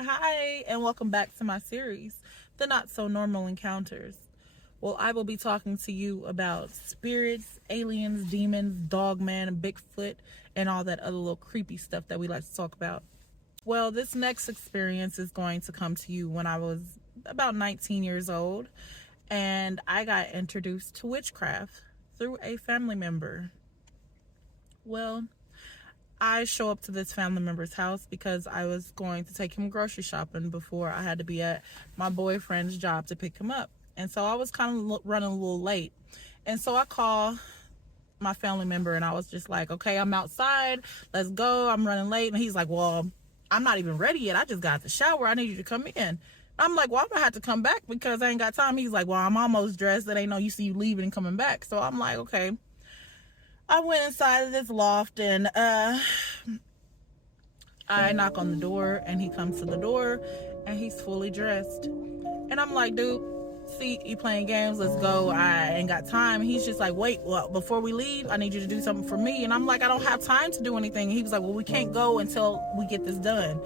Hi, and welcome back to my series, The Not So Normal Encounters. Well, I will be talking to you about spirits, aliens, demons, dogman, and Bigfoot, and all that other little creepy stuff that we like to talk about. Well, this next experience is going to come to you when I was about 19 years old, and I got introduced to witchcraft through a family member. Well, I show up to this family member's house because I was going to take him grocery shopping before I had to be at my boyfriend's job to pick him up. And so I was kind of running a little late. And so I call my family member and I was just like, okay, I'm outside. Let's go. I'm running late. And he's like, well, I'm not even ready yet. I just got the shower. I need you to come in. I'm like, well, I'm going to have to come back because I ain't got time. He's like, well, I'm almost dressed. It ain't no use you leaving and coming back. So I'm like, okay. I went inside of this loft and I knock on the door and he comes to the door and he's fully dressed. And I'm like, dude, see, you playing games, let's go. I ain't got time. And he's just like, wait, well, before we leave, I need you to do something for me. And I'm like, I don't have time to do anything. And he was like, well, we can't go until we get this done.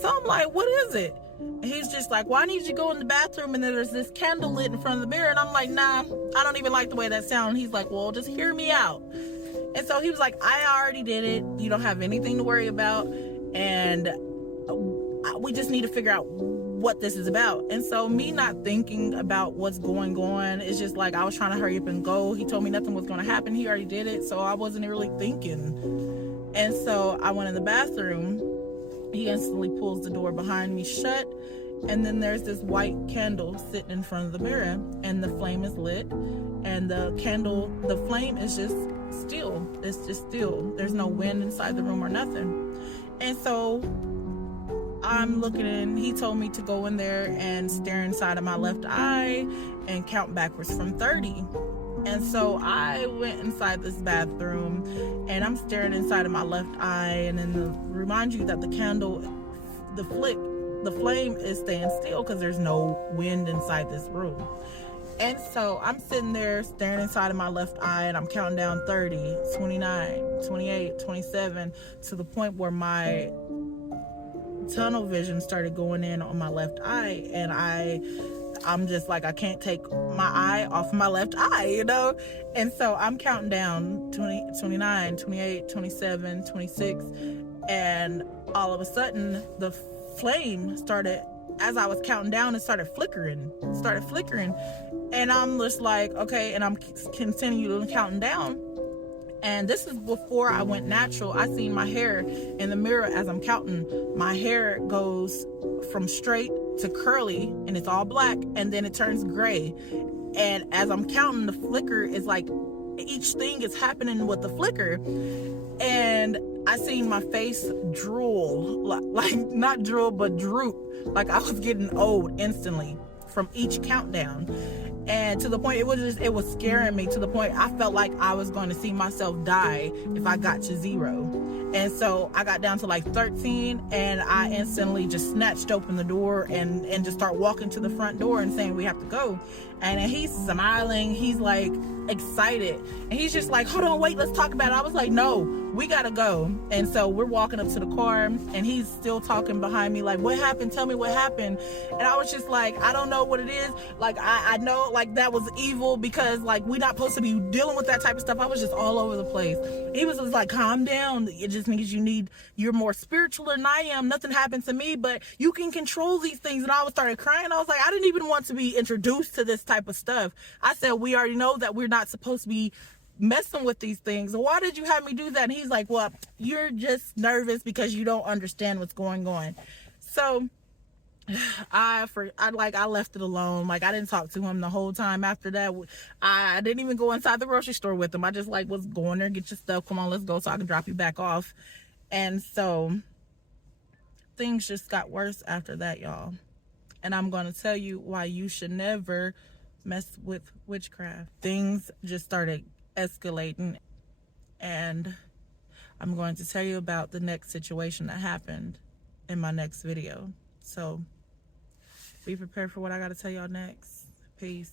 So I'm like, what is it? And he's just like, well, I need you to go in the bathroom and then there's this candle lit in front of the mirror. And I'm like, nah, I don't even like the way that sounds. And he's like, well, just hear me out. And so he was like, I already did it. You don't have anything to worry about. And we just need to figure out what this is about. And so me not thinking about what's going on, it's just like I was trying to hurry up and go. He told me nothing was going to happen. He already did it. So I wasn't really thinking. And so I went in the bathroom. He instantly pulls the door behind me shut. And then there's this white candle sitting in front of the mirror. And the flame is lit. And the flame is just still. It's just still. There's no wind inside the room or nothing. And so I'm looking in. He told me to go in there and stare inside of my left eye and count backwards from 30. And so I went inside this bathroom and I'm staring inside of my left eye, and then remind you that the candle, the flame is staying still because there's no wind inside this room. And so I'm sitting there staring inside of my left eye and I'm counting down 30, 29, 28, 27 to the point where my tunnel vision started going in on my left eye, and I'm just like, I can't take my eye off my left eye, you know? And so I'm counting down 20, 29, 28, 27, 26, and all of a sudden the flame started, as I was counting down, it started flickering. And I'm just like, okay, and I'm continuing counting down. And this is before I went natural. I seen my hair in the mirror as I'm counting. My hair goes from straight to curly, and it's all black, and then it turns gray. And as I'm counting, the flicker is like, each thing is happening with the flicker. And I seen my face drool, like not drool, but droop. Like I was getting old instantly from each countdown. And to the point, it was scaring me to the point I felt like I was going to see myself die if I got to 0. And so I got down to like 13, and I instantly just snatched open the door and just start walking to the front door and saying, we have to go. And he's smiling, he's like excited, and he's just like, hold on, wait, let's talk about it. I was like, no, we gotta go. And so we're walking up to the car, and he's still talking behind me like, what happened? Tell me what happened. And I was just like, I don't know what it is. Like I know like that was evil, because like we're not supposed to be dealing with that type of stuff. I was just all over the place. He was just like, calm down, it just means you're more spiritual than I am. Nothing happened to me, but you can control these things. And I started crying. I was like, I didn't even want to be introduced to this type of stuff. I said, we already know that we're not supposed to be messing with these things. Why did you have me do that? And he's like, well, you're just nervous because you don't understand what's going on. So I left it alone. Like I didn't talk to him the whole time after that. I didn't even go inside the grocery store with him. I just like was going there, get your stuff, come on, let's go so I can drop you back off. And so things just got worse after that, y'all. And I'm going to tell you why you should never mess with witchcraft. Things just started escalating, and I'm going to tell you about the next situation that happened in my next video. So be prepared for what I got to tell y'all next. Peace.